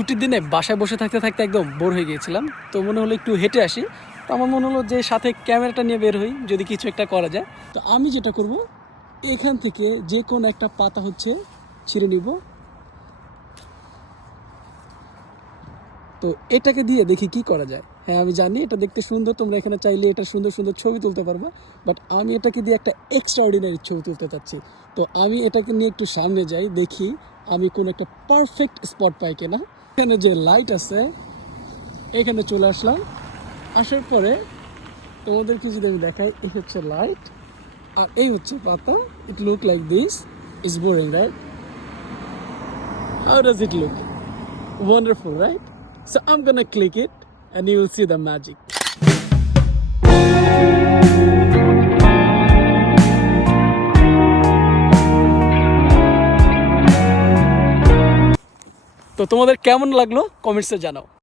ছুটির দিনে বাসায় বসে থাকতে থাকতে একদম বোর হয়ে গিয়েছিলাম, তো মনে হলো একটু হেঁটে আসি। তো আমার মনে হলো যে সাথে ক্যামেরাটা নিয়ে বের হই, যদি কিছু একটা করা যায়। তো আমি যেটা করব, এখান থেকে যে কোনো একটা পাতা হচ্ছে ছিঁড়ে নিব। তো এটাকে দিয়ে দেখি কি করা যায়। হ্যাঁ, আমি জানি এটা দেখতে সুন্দর, তোমরা এখানে চাইলে এটা সুন্দর সুন্দর ছবি তুলতে পারবা, বাট আমি এটাকে দিয়ে একটা এক্সট্রাঅর্ডিনারি ছবি তুলতে চাচ্ছি। তো আমি এটাকে নিয়ে একটু সামনে যাই, দেখি আমি কোনো একটা পারফেক্ট স্পট পাই কিনা। এখানে যে লাইট আছে, এখানে চলে আসলাম। আসার পরে তোমাদেরকে যদি আমি দেখাই, এই হচ্ছে লাইট আর এই হচ্ছে পাতা। ইট look like this. Is boring, right? How does it look? Wonderful, right? So I'm gonna click it and you will see the magic. তো তোমাদের কেমন লাগলো কমেন্টসে জানাও।